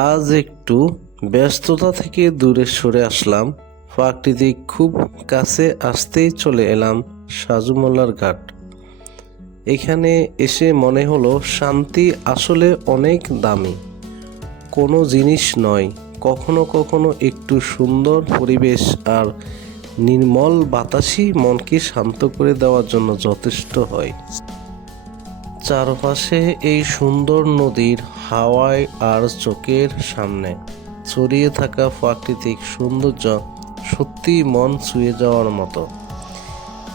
আজ একটু ব্যস্ততা থেকে দূরে সরে আসলাম। প্রাকৃতিক খুব কাছে আসতেই চলে এলাম সাজুমোল্লার ঘাট। এখানে এসে মনে হলো শান্তি আসলে অনেক দামি কোনো জিনিস নয়। কখনো কখনো একটু সুন্দর পরিবেশ আর নির্মল বাতাসই মনকে শান্ত করে দেওয়ার জন্য যথেষ্ট হয়। চারপাশে এই সুন্দর নদীর হাওয়ায় আর চোখের সামনে ছড়িয়ে থাকা প্রাকৃতিক সৌন্দর্য সত্যি মন ছুঁয়ে যাওয়ার মতো।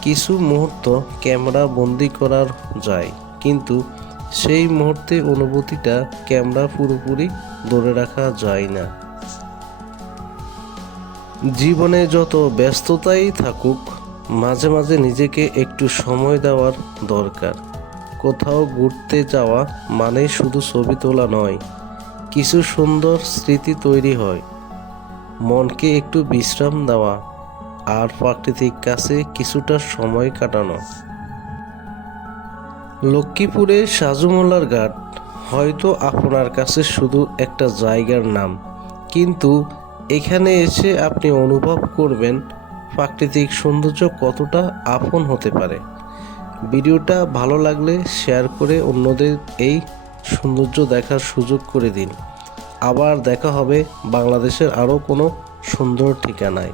কিছু মুহূর্ত ক্যামেরা বন্দি করার যায়, কিন্তু সেই মুহূর্তে অনুভূতিটা ক্যামেরা পুরোপুরি ধরে রাখা যায় না। জীবনে যত ব্যস্ততাই থাকুক, মাঝে মাঝে নিজেকে একটু সময় দেওয়ার দরকার। কোথাও ঘুরতে যাওয়া মানে শুধু ছবি তোলা নয়, কিছু সুন্দর স্মৃতি তৈরি হয়। মনকে একটু বিশ্রাম দেওয়া আর প্রাকৃতিক কাছে কিছুটা সময় কাটানো। লক্ষ্মীপুরের সাজুমোল্লার ঘাট হয়তো আপনার কাছে শুধু একটা জায়গার নাম, কিন্তু এখানে এসে আপনি অনুভব করবেন প্রাকৃতিক সৌন্দর্য কতটা আপন হতে পারে। ভিডিওটা ভালো লাগলে শেয়ার করে অন্যদের এই সৌন্দর্য দেখার সুযোগ করে দিন। আবার দেখা হবে বাংলাদেশের আরও কোনো সুন্দর ঠিকানায়।